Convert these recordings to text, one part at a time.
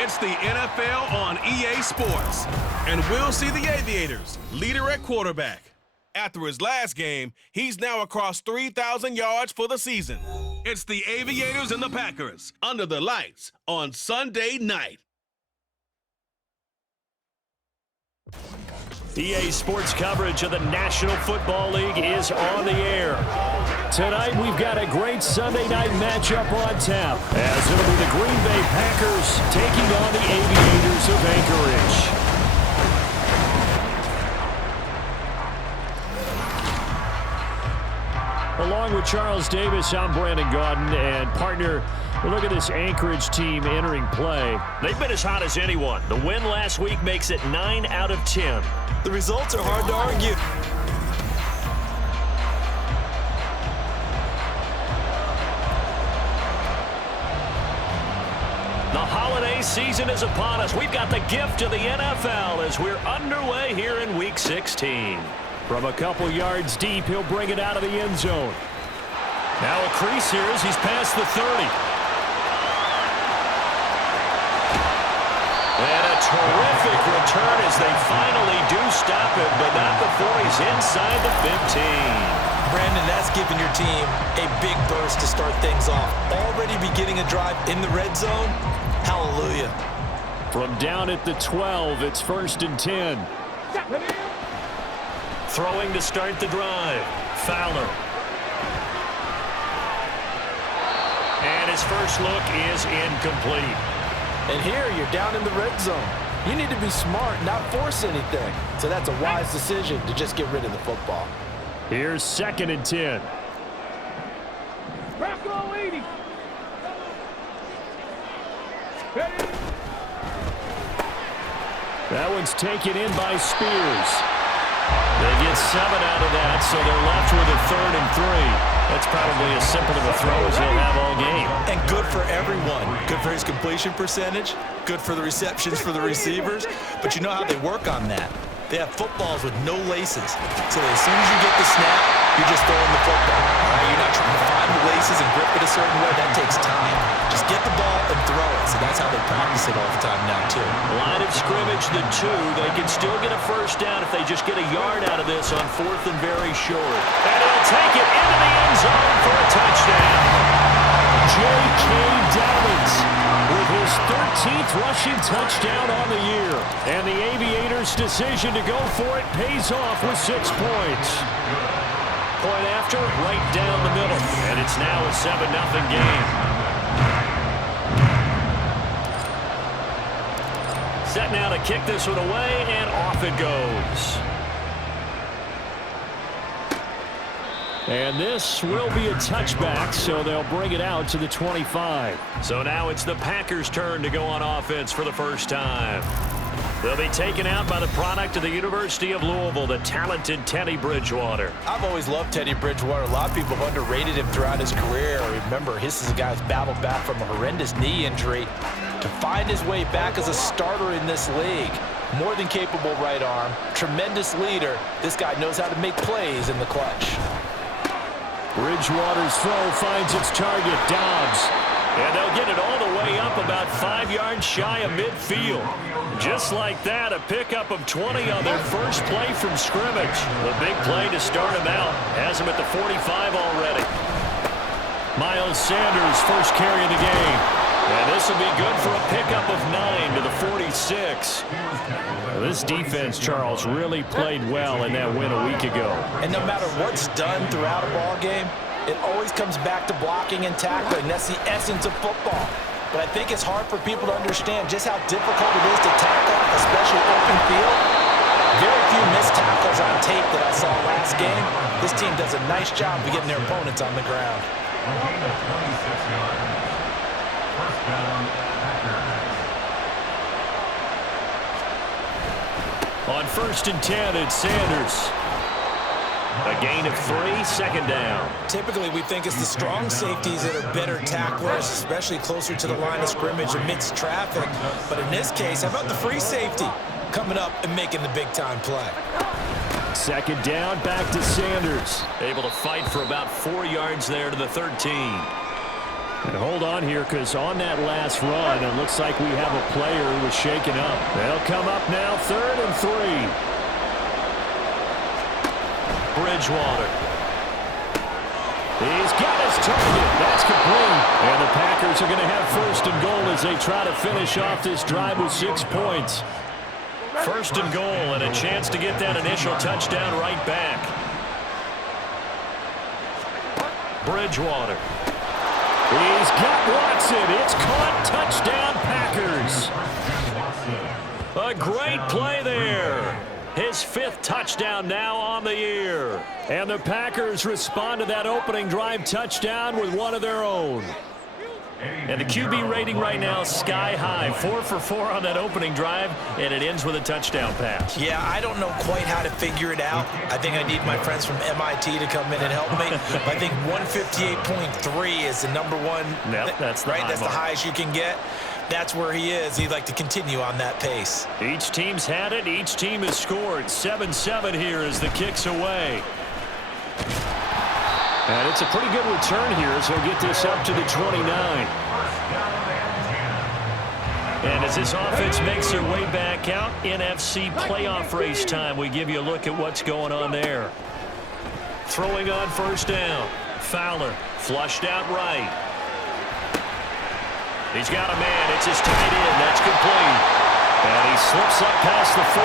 It's the NFL on EA Sports. And we'll see the Aviators, leader at quarterback. After his last game, he's now across 3,000 yards for the season. It's the Aviators and the Packers under the lights on Sunday night. EA Sports coverage of the National Football League is on the air. Tonight, we've got a great Sunday night matchup on tap, as it'll be the Green Bay Packers taking on the Aviators of Anchorage. Along with Charles Davis, I'm Brandon Gaudin, and partner, look at this Anchorage team entering play. They've been as hot as anyone. The win last week makes it 9 out of 10. The results are hard to argue. The holiday season is upon us. We've got the gift of the NFL as we're underway here in Week 16. From a couple yards deep, he'll bring it out of the end zone. Now a crease here as he's past the 30. And a terrific return as they finally do stop him, but not before he's inside the 15. Brandon, that's giving your team a big burst to start things off. Already beginning a drive in the red zone. Hallelujah. From down at the 12, it's 1st and 10. Throwing to start the drive. Fowler. And his first look is incomplete. And here you're down in the red zone. You need to be smart, not force anything. So that's a wise decision to just get rid of the football. Here's 2nd and 10. That one's taken in by Spears. They get 7 out of that, so they're left with a 3rd and 3. That's probably as simple of a throw as he'll have all game. And good for everyone. Good for his completion percentage. Good for the receptions for the receivers. But you know how they work on that. They have footballs with no laces. So that as soon as you get the snap, you're just throwing the football. All right? You're not trying to find the laces and grip it a certain way. That takes time. Just get the ball and throw it. So that's how they practice it all the time now, too. Line of scrimmage, the 2. They can still get a first down if they just get a yard out of this on 4th and very short. And he'll take it into the end zone for a touchdown. J.K. Dobbins with his 13th rushing touchdown on the year. And the Aviators' decision to go for it pays off with 6 points. Point after, right down the middle. And it's now a 7-0 game. Set now to kick this one away, and off it goes. And this will be a touchback, so they'll bring it out to the 25. So now it's the Packers' turn to go on offense for the first time. They'll be taken out by the product of the University of Louisville, the talented Teddy Bridgewater. I've always loved Teddy Bridgewater. A lot of people have underrated him throughout his career. Remember, this is a guy who's battled back from a horrendous knee injury to find his way back as a starter in this league. More than capable right arm, tremendous leader. This guy knows how to make plays in the clutch. Bridgewater's throw finds its target, Dobbs. And they'll get it all the way up about 5 yards shy of midfield. Just like that, a pickup of 20 on their first play from scrimmage. The big play to start him out. Has him at the 45 already. Miles Sanders, first carry of the game. And this will be good for a pickup of 9 to the 46. This defense, Charles, really played well in that win a week ago. And no matter what's done throughout a ball game, it always comes back to blocking and tackling. That's the essence of football. But I think it's hard for people to understand just how difficult it is to tackle, especially open field. Very few missed tackles on tape that I saw last game. This team does a nice job of getting their opponents on the ground. On 1st and 10, it's Sanders. A gain of 3, 2nd down. Typically, we think it's the strong safeties that are better tacklers, especially closer to the line of scrimmage amidst traffic. But in this case, how about the free safety coming up and making the big-time play? 2nd down, back to Sanders. Able to fight for about 4 yards there to the 13. And hold on here, because on that last run, it looks like we have a player who was shaken up. They'll come up now, 3rd and 3. Bridgewater. He's got his target. That's complete. And the Packers are going to have 1st and goal as they try to finish off this drive with 6 points. 1st and goal, and a chance to get that initial touchdown right back. Bridgewater. He's got Watson. It's caught. Touchdown, Packers. A great play there. His 5th touchdown now on the year. And the Packers respond to that opening drive touchdown with one of their own. And the QB rating right now is sky high. 4 for 4 on that opening drive, and it ends with a touchdown pass. Yeah, I don't know quite how to figure it out. I think I need my friends from MIT to come in and help me. I think 158.3 is the number one. Yep, that's the right. high That's mark. the highest you can get. That's where he is. He'd like to continue on that pace. Each team's had it. Each team has scored. 7-7 here as the kick's away. And it's a pretty good return here as he'll get this up to the 29. And as this offense makes their way back out, NFC playoff race time, we give you a look at what's going on there. Throwing on 1st down. Fowler flushed out right. He's got a man. It's his tight end. That's complete. And he slips up past the 45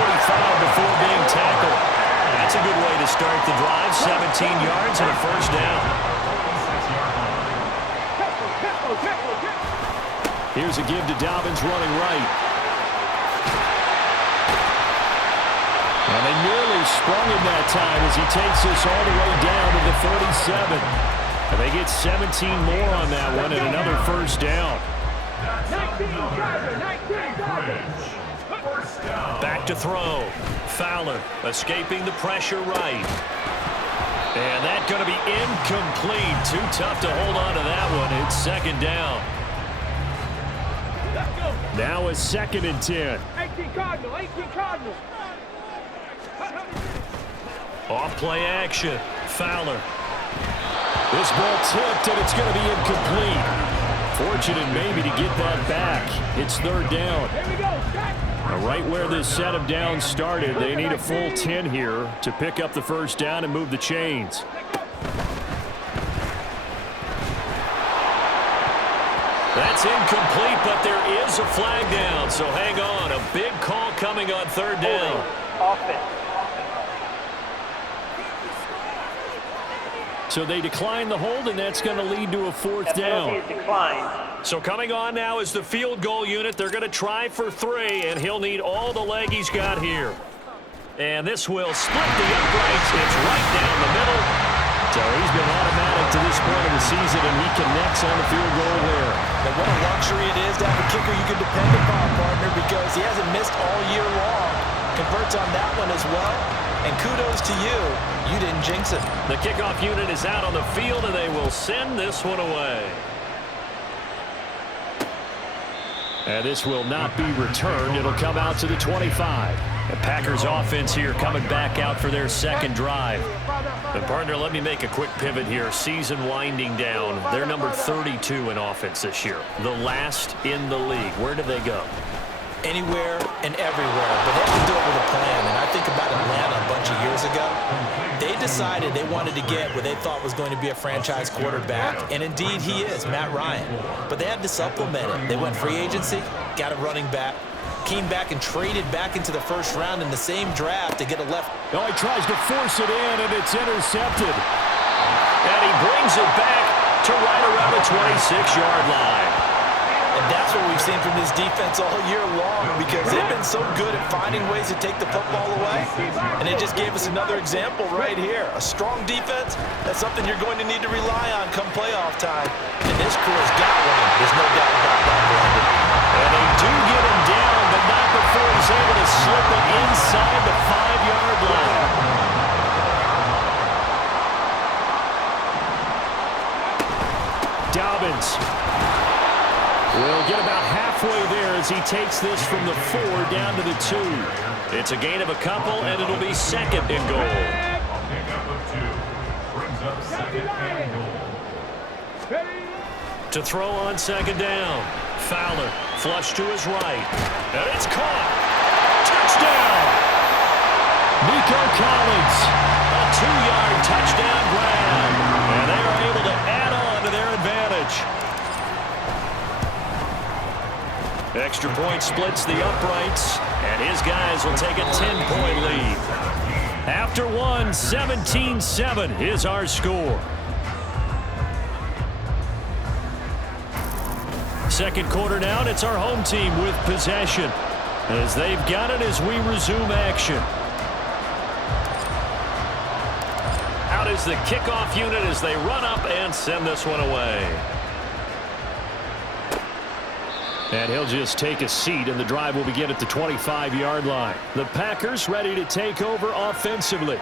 before being tackled. That's a good way to start the drive. 17 yards and a 1st down. Here's a give to Dobbins running right. And they nearly sprung him that time as he takes this all the way down to the 37. And they get 17 more on that one and another 1st down. Back to throw. Fowler escaping the pressure right. And that's going to be incomplete. Too tough to hold on to that one. It's 2nd down. Now it's 2nd and 10. 18 Cardinal. Off play action. Fowler. This ball tipped, and it's going to be incomplete. Fortunate maybe to get that back. It's 3rd down. Here we go. Right where this set of downs started, they need a full 10 here to pick up the 1st down and move the chains. That's incomplete, but there is a flag down, so hang on. A big call coming on 3rd down. Offense. So they decline the hold, and that's going to lead to a 4th down. So coming on now is the field goal unit. They're going to try for 3, and he'll need all the leg he's got here. And this will split the uprights. It's right down the middle. So he's been automatic to this point of the season, and he connects on the field goal there. And what a luxury it is to have a kicker you can depend upon, partner, because he hasn't missed all year long. Converts on that one as well. And kudos to you. You didn't jinx it. The kickoff unit is out on the field, and they will send this one away. And this will not be returned. It'll come out to the 25. The Packers offense here coming back out for their 2nd drive. And partner, let me make a quick pivot here. Season winding down. They're number 32 in offense this year. The last in the league. Where did they go? Anywhere and everywhere, but they have to do it with a plan. And I think about Atlanta a bunch of years ago. They decided they wanted to get what they thought was going to be a franchise quarterback, and indeed he is, Matt Ryan. But they had to supplement it. They went free agency, got a running back, came back and traded back into the 1st round in the same draft to get a left. Oh, he tries to force it in, and it's intercepted. And he brings it back to right around the 26-yard line. And that's what we've seen from this defense all year long, because they've been so good at finding ways to take the football away. And it just gave us another example right here. A strong defense, that's something you're going to need to rely on come playoff time. And this crew has got one. There's no doubt about that, Brandon. And they do get him down, but not before he's able to slip it inside the 5-yard line. Dobbins will get about halfway there as he takes this from the 4 down to the 2. It's a gain of a couple, and it'll be 2nd and goal. To throw on second down. Fowler, flush to his right. And it's caught. Touchdown! Nico Collins, a 2-yard touchdown grab. And they are able to add on to their advantage. Extra point splits the uprights, and his guys will take a 10-point lead. After one, 17-7 is our score. Second quarter now, and it's our home team with possession as they've got it as we resume action. Out is the kickoff unit as they run up and send this one away. And he'll just take a seat, and the drive will begin at the 25-yard line. The Packers ready to take over offensively.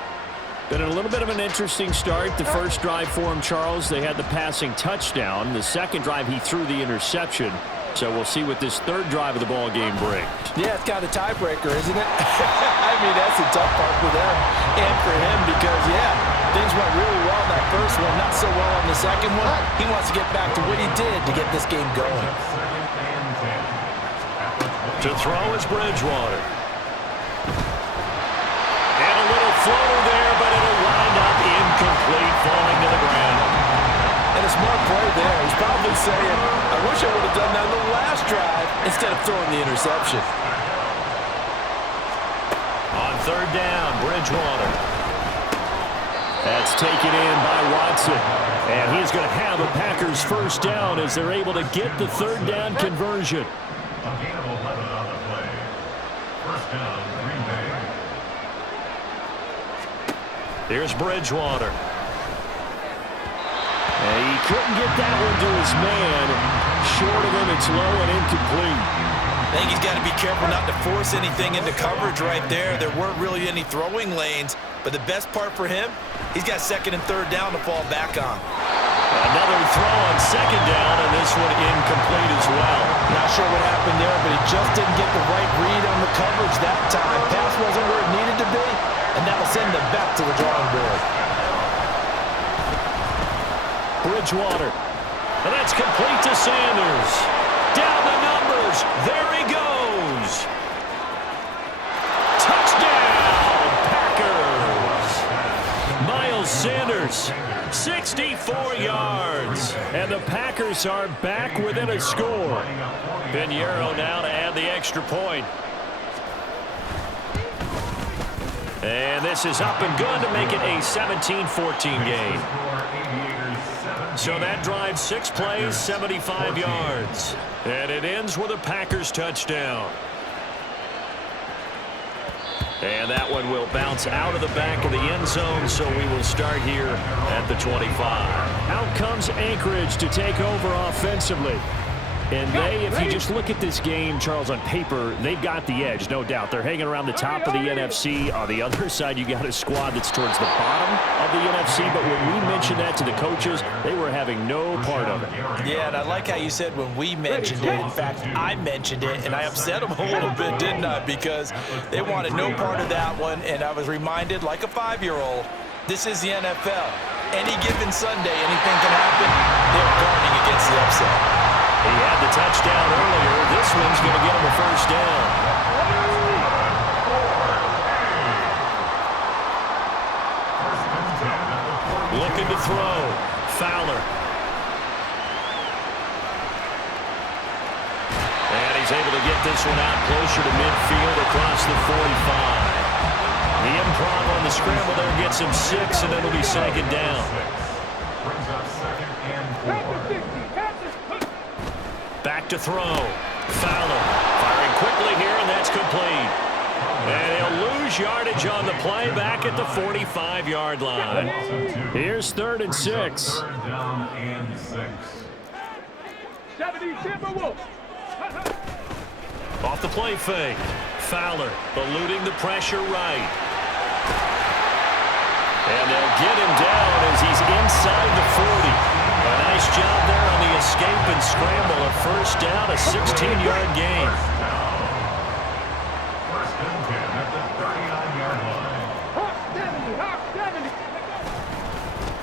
Been a little bit of an interesting start. The first drive for him, Charles, they had the passing touchdown. The second drive, he threw the interception. So we'll see what this third drive of the ball game brings. Yeah, it's kind of a tiebreaker, isn't it? I mean, that's a tough part for them and for him because, yeah, things went really well in that first one, not so well on the second one. He wants to get back to what he did to get this game going. To throw is Bridgewater. And a little floater there, but it'll wind up incomplete, falling to the ground. And a smart play there. He's probably saying, I wish I would have done that in the last drive instead of throwing the interception. On third down, Bridgewater. That's taken in by Watson. And he's going to have a Packers first down as they're able to get the third down conversion. Here's Bridgewater. And he couldn't get that one to his man. Short of him, it's low and incomplete. I think he's got to be careful not to force anything into coverage right there. There weren't really any throwing lanes, but the best part for him, he's got second and third down to fall back on. Another throw on second down, and this one incomplete as well. Not sure what happened there, but he just didn't get the right read on the coverage that time. Pass wasn't where it needed to be, and that'll send them back to the drawing board. Bridgewater. And that's complete to Sanders. Down the numbers. There he goes. Touchdown, Packers. Miles Sanders, 64 yards. And the Packers are back within a score. Pinheiro now to add the extra point. And this is up and good to make it a 17-14 game. So that drive, 6 plays, 75 yards. And it ends with a Packers touchdown. And that one will bounce out of the back of the end zone, so we will start here at the 25. Out comes Anchorage to take over offensively. And they, if you just look at this game, Charles, on paper, they've got the edge, no doubt. They're hanging around the top of the NFC. On the other side, you got a squad that's towards the bottom of the NFC. But when we mentioned that to the coaches, they were having no part of it. Yeah, and I like how you said when we mentioned it. In fact, I mentioned it, and I upset them a little bit, didn't I? Because they wanted no part of that one, and I was reminded, like a 5-year-old, this is the NFL. Any given Sunday, anything can happen. They're guarding against the upset. He had the touchdown earlier. This one's going to get him a first down. Looking to throw. Fowler. And he's able to get this one out closer to midfield across the 45. The improv on the scramble there gets him 6, and it'll be second down. Back to throw. Fowler firing quickly here, and that's complete. And he'll lose yardage on the play back at the 45-yard line. Here's 3rd and 6. Off the play fake. Fowler eluding the pressure right. And they'll get him down as he's inside the 40. A nice job there on the escape and scramble. A first down, a 16-yard gain.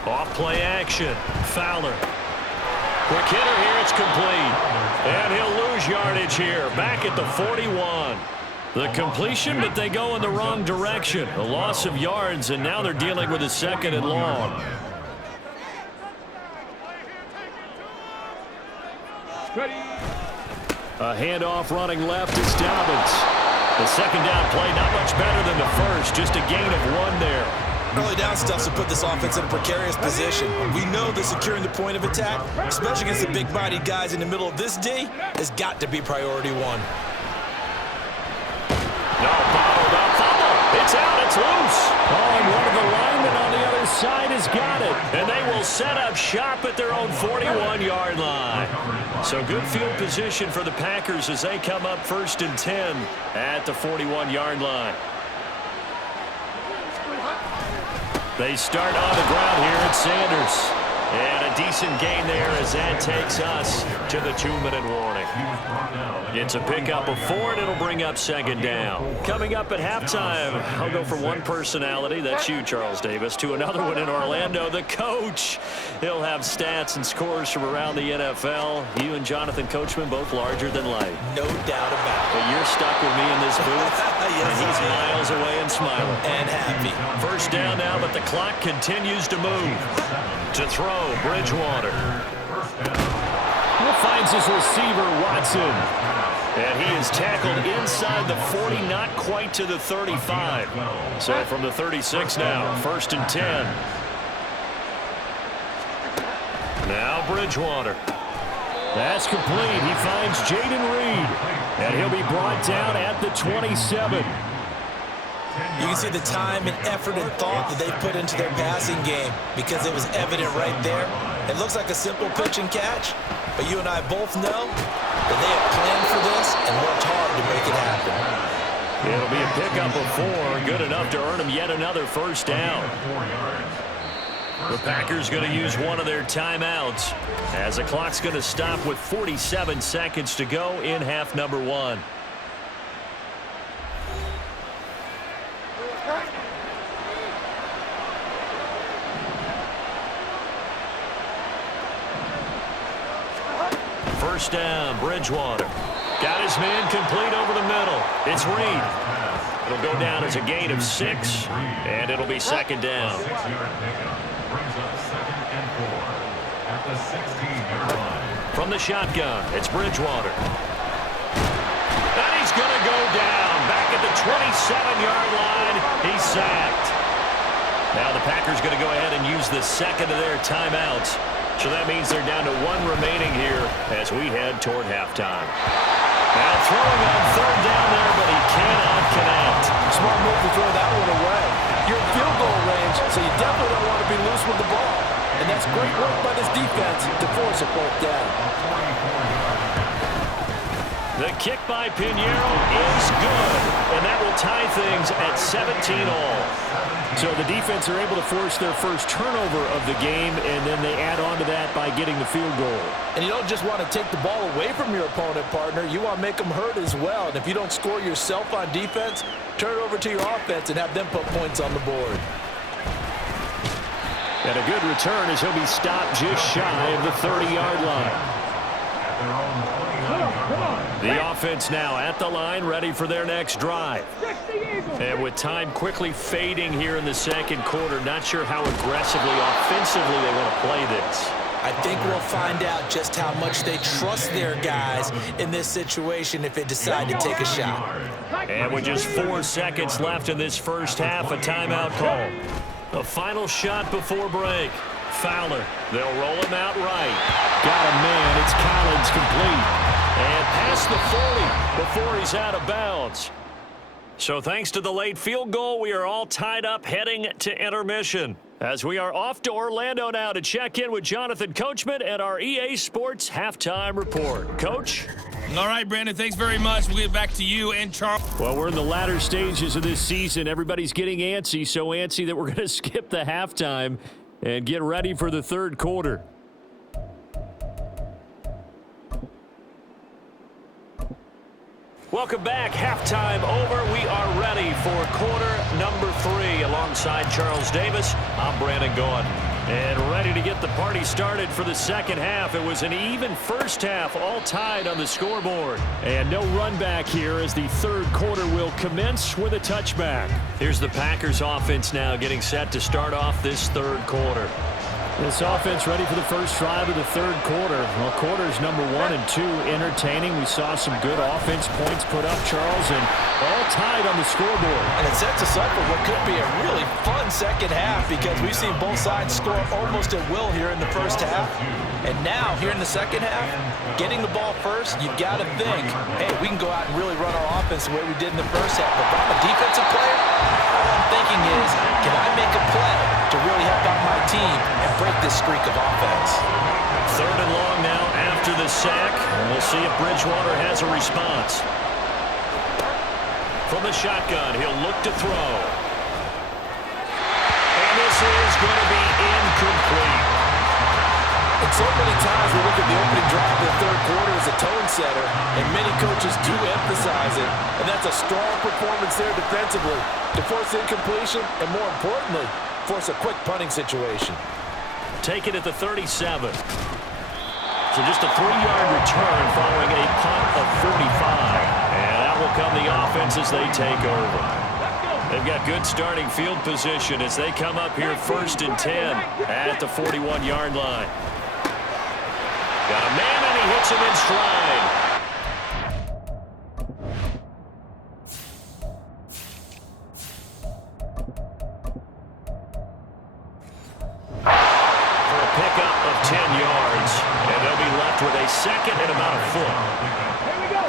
Off play action. Fowler. Quick hitter here, it's complete. And he'll lose yardage here, back at the 41. The completion, but they go in the wrong direction. A loss of yards, and now they're dealing with a 2nd and long. A handoff running left is Dobbins. The 2nd down play, not much better than the first, just a gain of 1 there. Early down stuffs will put this offense in a precarious position. We know that securing the point of attack, especially against the big-bodied guys in the middle of this D, has got to be priority 1. No, bottled up, fumble. It's out, it's loose. Oh, and one of the linemen on the other side has got it. And they will set up shop at their own 41-yard line. So good field position for the Packers as they come up 1st and 10 at the 41-yard line. They start on the ground here at Sanders. And a decent gain there as that takes us to the 2-minute warning. It's a pickup of 4, and it'll bring up 2nd down. Coming up at halftime, I'll go from one personality, that's you, Charles Davis, to another one in Orlando, the coach. He'll have stats and scores from around the NFL. You and Jonathan Coachman both larger than life. No doubt about it. But you're stuck with me in this booth, Yes, and he's miles away and smiling. And happy. 1st down now, but the clock continues to move. To throw, Bridgewater. Finds his receiver, Watson. And he is tackled inside the 40, not quite to the 35. So from the 36 now, 1st and 10. Now Bridgewater. That's complete. He finds Jaden Reed. And he'll be brought down at the 27. You can see the time and effort and thought that they put into their passing game because it was evident right there. It looks like a simple pitch and catch, but you and I both know that they have planned for this and worked hard to make it happen. It'll be a pickup of 4, good enough to earn them yet another 1st down. The Packers going to use one of their timeouts as the clock's going to stop with 47 seconds to go in half number 1. First down, Bridgewater. Got his man complete over the middle. It's Reed. It'll go down as a gain of 6, and it'll be 2nd down. From the shotgun, it's Bridgewater. And he's going to go down. Back at the 27-yard line. He's sacked. Now the Packers going to go ahead and use the 2nd of their timeouts. So that means they're down to 1 remaining here as we head toward halftime. Now throwing on 3rd down there, but he cannot connect. Smart move to throw that one away. You're in field goal range, so you definitely don't want to be loose with the ball. And that's great work by this defense to force a 4th down. The kick by Pinheiro is good, and that will tie things at 17 all. So the defense are able to force their first turnover of the game, and then they add on to that by getting the field goal. And you don't just want to take the ball away from your opponent, partner. You want to make them hurt as well. And if you don't score yourself on defense, turn it over to your offense and have them put points on the board. And a good return as he'll be stopped just shy of the 30-yard line. The offense now at the line, ready for their next drive. And with time quickly fading here in the 2nd quarter, not sure how aggressively, offensively they want to play this. I think we'll find out just how much they trust their guys in this situation if they decide to take a shot. And with just 4 seconds left in this 1st half, a timeout call. A final shot before break. Fowler, they'll roll him out right. Got a man, it's Collins complete. And past the 40 before he's out of bounds. So thanks to the late field goal, we are all tied up heading to intermission. As we are off to Orlando now to check in with Jonathan Coachman and our EA Sports Halftime Report. Coach? All right, Brandon, thanks very much. We'll get back to you and Charles. Well, we're in the latter stages of this season. Everybody's getting antsy, so antsy that we're going to skip the halftime and get ready for the 3rd quarter. Welcome back. Halftime over. We are ready for quarter number 3. Alongside Charles Davis, I'm Brandon Gaudin. And ready to get the party started for the second half. It was an even first half, all tied on the scoreboard. And no run back here as the third quarter will commence with a touchback. Here's the Packers offense now getting set to start off this third quarter. This offense ready for the first drive of the third quarter. Well, quarters number 1 and 2 entertaining. We saw some good offense points put up, Charles, and all tied on the scoreboard. And it sets us up for what could be a really fun second half because we've seen both sides score almost at will here in the first half. And now, here in the second half, getting the ball first, you've got to think, hey, we can go out and really run our offense the way we did in the first half. But if I'm a defensive player, all I'm thinking is, can I make a play to really help out my team and break this streak of offense? Third and long now after the sack. And we'll see if Bridgewater has a response. From the shotgun, he'll look to throw. And this is going to be incomplete. And so many times we look at the opening drive of the third quarter as a tone setter, and many coaches do emphasize it. And that's a strong performance there defensively to force incompletion and, more importantly, force a quick punting situation. Take it at the 37. So just a 3-yard return following a punt of 45. And out will come the offense as they take over. They've got good starting field position as they come up here 1st and 10 at the 41-yard line. Got a man and he hits him in stride. For a pickup of 10 yards. And they'll be left with a second and about a foot. Here we go.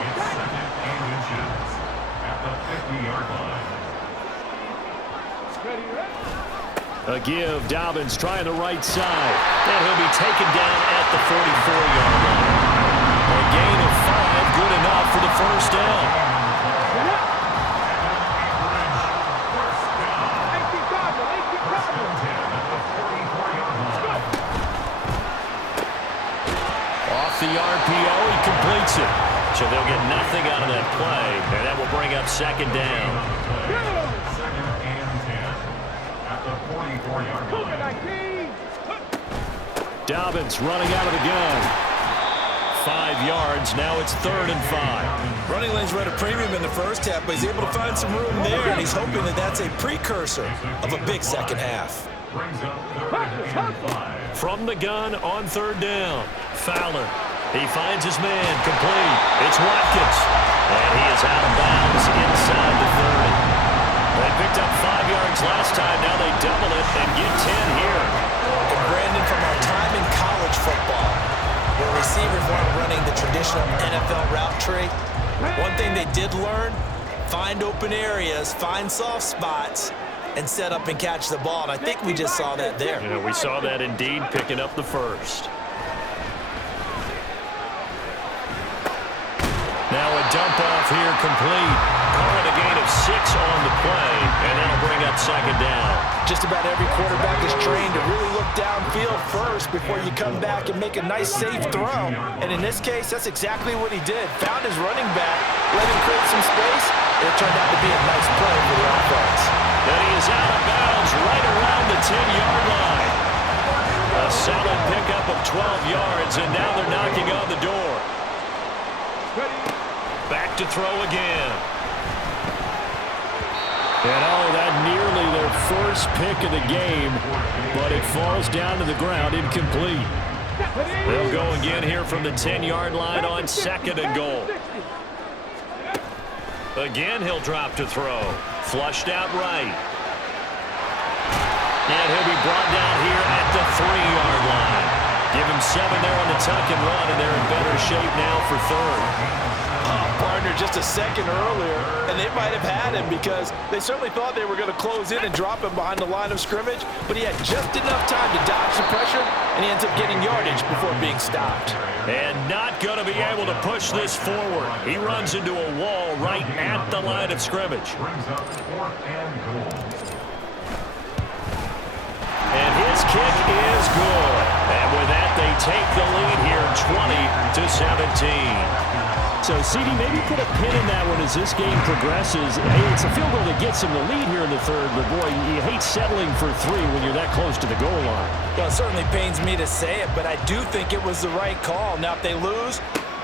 A give, Dobbins trying the right side. And he'll be taken down at the 44-yard line. A gain of 5, good enough for the first down. Off the RPO, he completes it. So they'll get nothing out of that play, and that will bring up second down. Dobbins running out of the gun. 5 yards. Now it's 3rd and 5. Running lanes were at a premium in the first half, but he's able to find some room there, and he's hoping that that's a precursor of a big second half. From the gun on 3rd down. Fowler. He finds his man. Complete. It's Watkins. And he is out of bounds inside the 30. They picked up 5 yards last time. Now they double it and get 10 here. And Brandon, from our time in college football, where receivers weren't running the traditional NFL route tree, one thing they did learn, find open areas, find soft spots, and set up and catch the ball. And I think we just saw that there. Yeah, we saw that indeed, picking up the first. Now a dump off here complete. Call it a gain of 6 on the play, and that'll bring up second down. Just about every quarterback is trained to really look downfield first before you come back and make a nice, safe throw. And in this case, that's exactly what he did. Found his running back, let him create some space, and it turned out to be a nice play for the offense. And he is out of bounds right around the 10-yard line. A solid pickup of 12 yards, and now they're knocking on the door. Back to throw again. And that nearly their first pick of the game, but it falls down to the ground incomplete. They'll go again here from the 10-yard line on 2nd and goal. Again, he'll drop to throw. Flushed out right. And he'll be brought down here at the 3-yard line. Give him 7 there on the tuck and run, and they're in better shape now for 3rd. Partner just a second earlier, and they might have had him because they certainly thought they were going to close in and drop him behind the line of scrimmage, but he had just enough time to dodge the pressure, and he ends up getting yardage before being stopped. And not going to be able to push this forward. He runs into a wall right at the line of scrimmage. And his kick is good. And with that, they take the lead here 20-17. So, CD, maybe put a pin in that one as this game progresses. It's a field goal that gets him the lead here in the third, but, boy, you hate settling for 3 when you're that close to the goal line. Well, it certainly pains me to say it, but I do think it was the right call. Now, if they lose,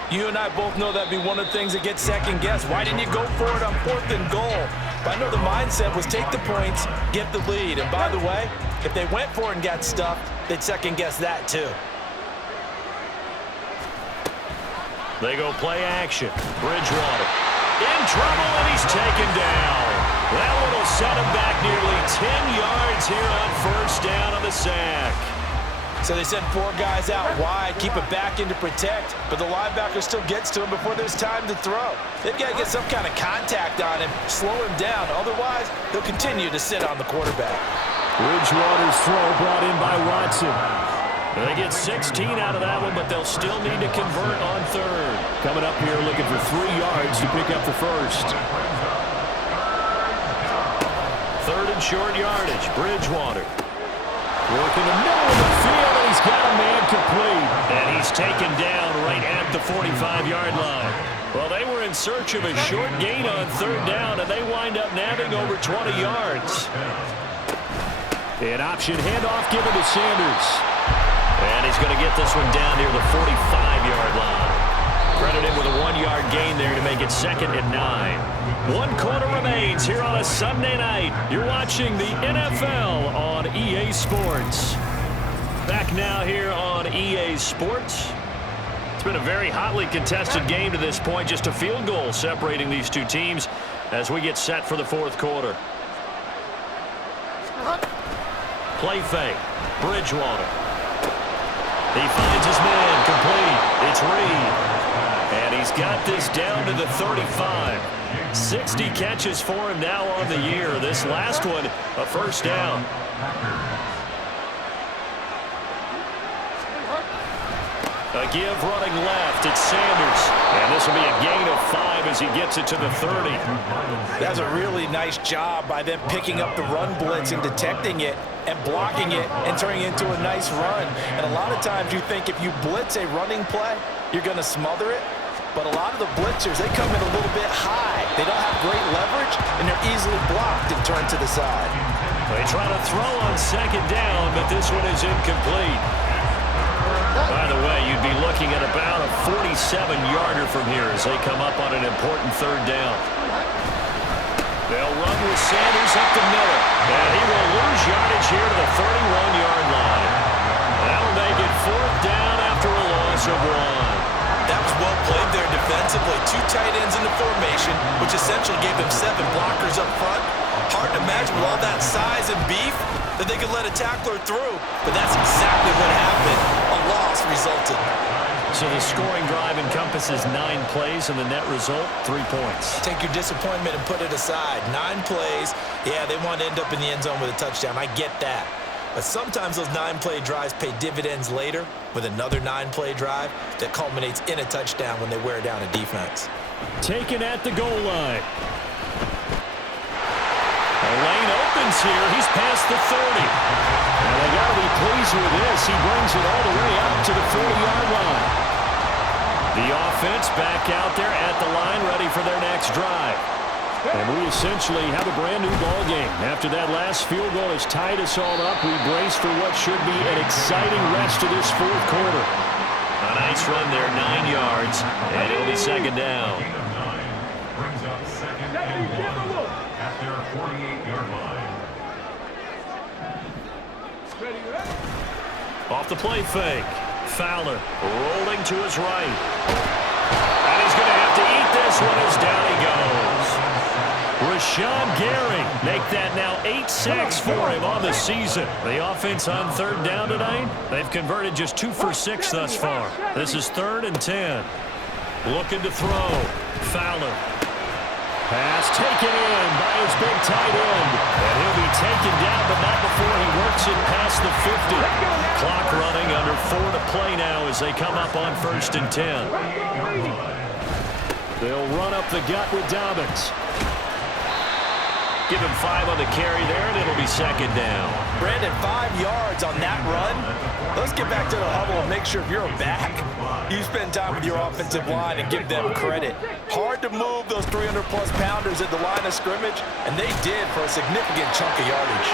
you and I both know that'd be one of the things that gets second-guessed. Why didn't you go for it on 4th and goal? But I know the mindset was take the points, get the lead. And, by the way, if they went for it and got stuffed, they'd second-guess that, too. They go play action. Bridgewater in trouble, and he's taken down. That one will set him back nearly 10 yards here on first down on the sack. So they send 4 guys out wide, keep it back in to protect, but the linebacker still gets to him before there's time to throw. They've got to get some kind of contact on him, slow him down. Otherwise, they'll continue to sit on the quarterback. Bridgewater's throw brought in by Watson. They get 16 out of that one, but they'll still need to convert on third. Coming up here looking for 3 yards to pick up the first. Third and short yardage. Bridgewater working the middle of the field, and he's got a man complete. And he's taken down right at the 45-yard line. Well, they were in search of a short gain on third down, and they wind up nabbing over 20 yards. An option handoff given to Sanders. And he's going to get this one down near the 45-yard line. Credit him with a 1-yard gain there to make it 2nd and 9. 1 quarter remains here on a Sunday night. You're watching the NFL on EA Sports. Back now here on EA Sports. It's been a very hotly contested game to this point. Just a field goal separating these two teams as we get set for the 4th quarter. Play fake. Bridgewater. He finds his man complete. It's Reed. And he's got this down to the 35. 60 catches for him now on the year. This last one, a first down. A give running left. It's Sanders. And this will be a gain of 5 as he gets it to the 30. That's a really nice job by them picking up the run blitz and detecting it and blocking it and turning it into a nice run. And a lot of times you think if you blitz a running play, you're going to smother it. But a lot of the blitzers, they come in a little bit high. They don't have great leverage, and they're easily blocked and turned to the side. They try to throw on 2nd down, but this one is incomplete. By the way, you'd be looking at about a 47-yarder from here as they come up on an important 3rd down. They'll run with Sanders up the middle, and he will lose yardage here to the 31-yard line. That'll make it 4th down after a loss of 1. That was well played there defensively. 2 tight ends in the formation, which essentially gave them 7 blockers up front. Hard to imagine with all that size and beef that they could let a tackler through, but that's exactly what happened. A loss resulted. So the scoring drive encompasses 9 plays, and the net result, 3 points. Take your disappointment and put it aside. 9 plays. Yeah, they want to end up in the end zone with a touchdown. I get that. But sometimes those 9-play drives pay dividends later with another 9-play drive that culminates in a touchdown when they wear down a defense. Taken at the goal line. A lane opens here. He's past the 30. And they got to be pleased with this. He brings it all the way up to the 40-yard line. The offense back out there at the line, ready for their next drive. And we essentially have a brand-new ball game. After that last field goal has tied us all up, we brace for what should be an exciting rest of this 4th quarter. A nice run there, 9 yards, and it'll be 2nd down. Off the play fake. Fowler rolling to his right. And he's going to have to eat this one as down he goes. Rashawn Gary make that now 8 sacks for him on the season. The offense on 3rd down tonight, they've converted just 2 for 6 thus far. This is 3rd and 10. Looking to throw. Fowler. Pass taken in by his big tight end. And he'll be taken down, but not before he works it past the 50. Clock running, under 4 to play now as they come up on 1st and 10. They'll run up the gut with Dobbins. Give him 5 on the carry there, and it'll be second down. Brandon, 5 yards on that run. Let's get back to the huddle and make sure if you're a back, you spend time with your offensive line and give them credit. Hard to move those 300-plus pounders at the line of scrimmage, and they did for a significant chunk of yardage.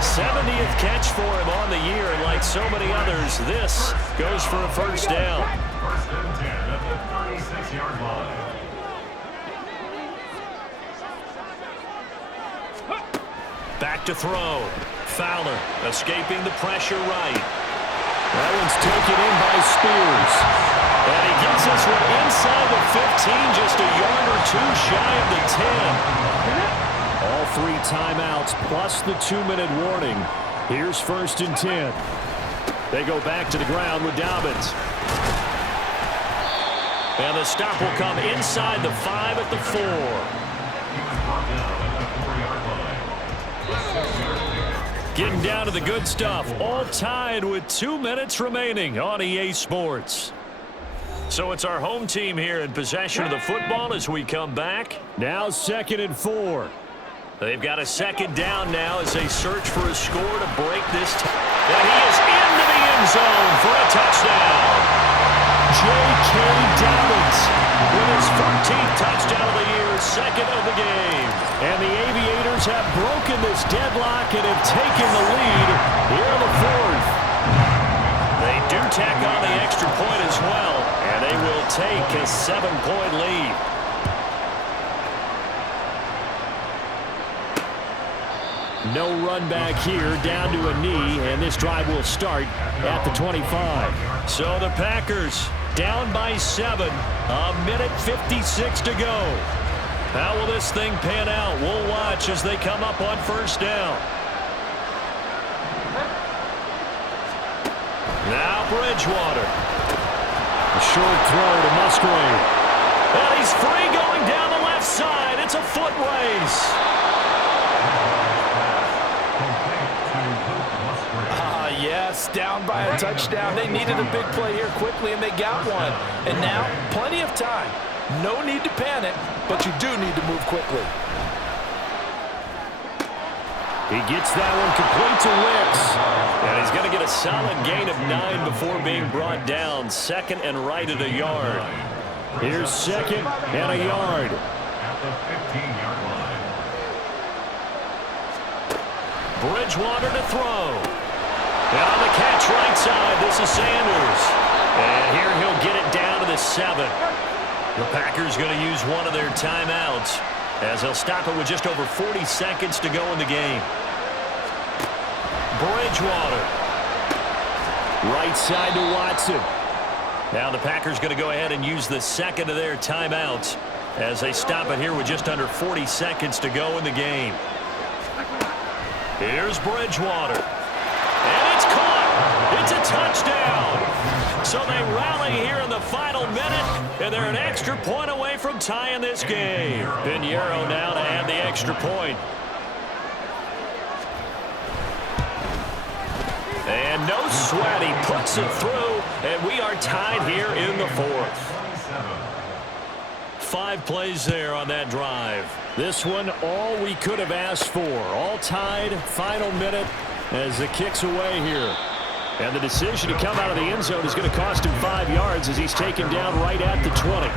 70th catch for him on the year, and like so many others, this goes for a first down. First and 10 at the 36-yard line. Back to throw. Fowler escaping the pressure right. That one's taken in by Spears. And he gets us one inside the 15, just a yard or two shy of the 10. All 3 timeouts plus the 2-minute warning. Here's first and 10. They go back to the ground with Dobbins. And the stop will come inside the 5 at the 4. Getting down to the good stuff, all tied with 2 minutes remaining on EA Sports. So it's our home team here in possession of the football as we come back. Now 2nd and 4. They've got a second down now as they search for a score to break this. And he is into the end zone for a touchdown. J.K. Dobbins with his 14th touchdown of the year, 2nd of the game. And the Aviators have broken this deadlock and have taken the lead here in the 4th. They do tack on the extra point as well, and they will take a 7-point lead. No run back here, down to a knee, and this drive will start at the 25. So the Packers down by 7, a minute 56 to go. How will this thing pan out? We'll watch as they come up on first down. Now Bridgewater. A short throw to Musgrave. And he's free going down the left side. It's a foot race. Yes, down by a touchdown. They needed a big play here quickly, and they got one. And now, plenty of time. No need to panic, but you do need to move quickly. He gets that one complete to Wicks. And he's going to get a solid gain of 9 before being brought down. 2nd and right at a yard. Here's 2nd and a yard. At the 15-yard line. Bridgewater to throw. And on the catch right side, this is Sanders. And here he'll get it down to the 7. The Packers going to use one of their timeouts as they'll stop it with just over 40 seconds to go in the game. Bridgewater. Right side to Watson. Now the Packers going to go ahead and use the 2nd of their timeouts as they stop it here with just under 40 seconds to go in the game. Here's Bridgewater. And it's caught. It's a touchdown. So they rally here in the final minute, and they're an extra point away from tying this game. Pinheiro now to add the extra point. And no sweat. He puts it through, and we are tied here in the 4th. 5 plays there on that drive. This one, all we could have asked for. All tied, final minute as the kick's away here. And the decision to come out of the end zone is going to cost him 5 yards as he's taken down right at the 20.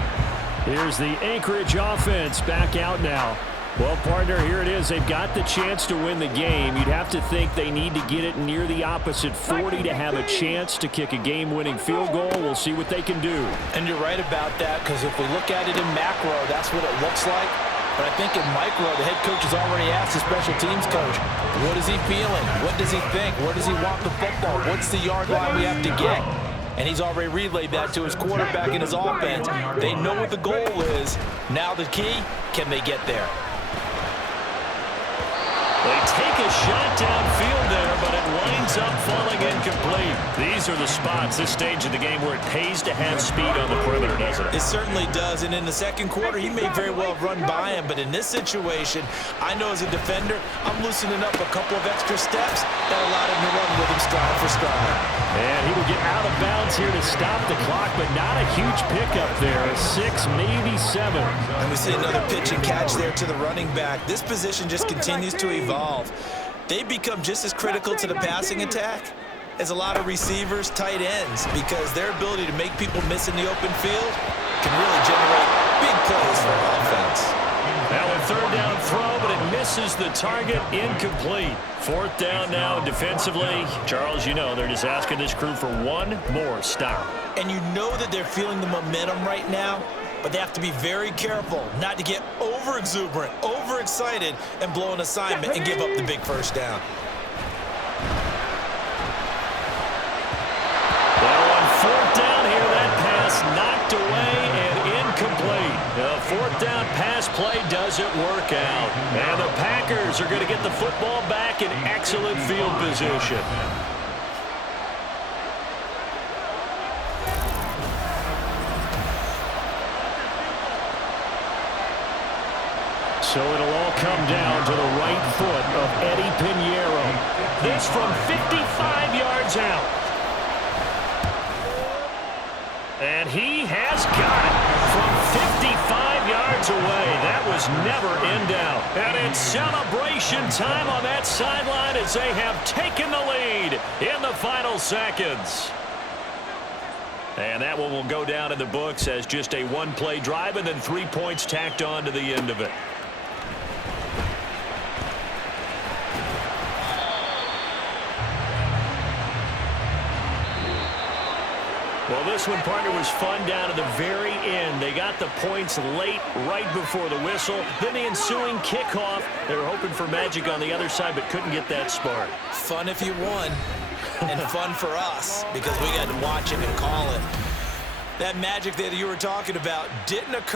Here's the Anchorage offense back out now. Well, partner, here it is. They've got the chance to win the game. You'd have to think they need to get it near the opposite 40 to have a chance to kick a game-winning field goal. We'll see what they can do. And you're right about that, because if we look at it in macro, that's what it looks like. But I think in micro, the head coach has already asked the special teams coach, what is he feeling? What does he think? Where does he want the football? What's the yard line we have to get? And he's already relayed that to his quarterback and his offense. They know what the goal is. Now the key, can they get there? They take a shot downfield there, but it winds this up, falling incomplete. These are the spots, this stage of the game, where it pays to have speed on the perimeter, doesn't it? It certainly does, and in the second quarter, he may very well run by him, but in this situation, I know as a defender, I'm loosening up a couple of extra steps that allowed him to run with him stride for stride. And he will get out of bounds here to stop the clock, but not a huge pickup there. 6, maybe 7. And we see another pitch and catch there to the running back. This position just continues to evolve. They become just as critical to the passing attack as a lot of receivers, tight ends, because their ability to make people miss in the open field can really generate big plays for an offense. Now a third down throw, but it misses the target, incomplete. Fourth down now defensively. Charles, you know they're just asking this crew for one more stop. And you know that they're feeling the momentum right now, but they have to be very careful not to get over-exuberant, over-excited, and blow an assignment and give up the big first down. Well, on fourth down here, that pass knocked away and incomplete. The fourth down pass play doesn't work out. And the Packers are going to get the football back in excellent field position. So it'll all come down to the right foot of Eddie Pinheiro. This from 55 yards out. And he has got it from 55 yards away. That was never in doubt. And it's celebration time on that sideline as they have taken the lead in the final seconds. And that one will go down in the books as just a one-play drive and then 3 points tacked on to the end of it. Well, this one, partner, was fun down to the very end. They got the points late, right before the whistle. Then the ensuing kickoff. They were hoping for magic on the other side, but couldn't get that spark. Fun if you won, and fun for us because we got to watch it and call it. That magic that you were talking about didn't occur.